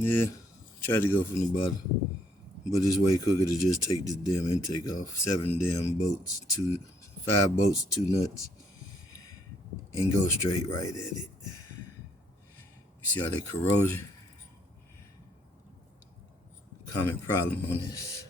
Yeah, tried to go from the bottom, but it's way quicker to just take this damn intake off. 5 bolts, 2 nuts, and go straight right at it. You see all that corrosion? Common problem on this.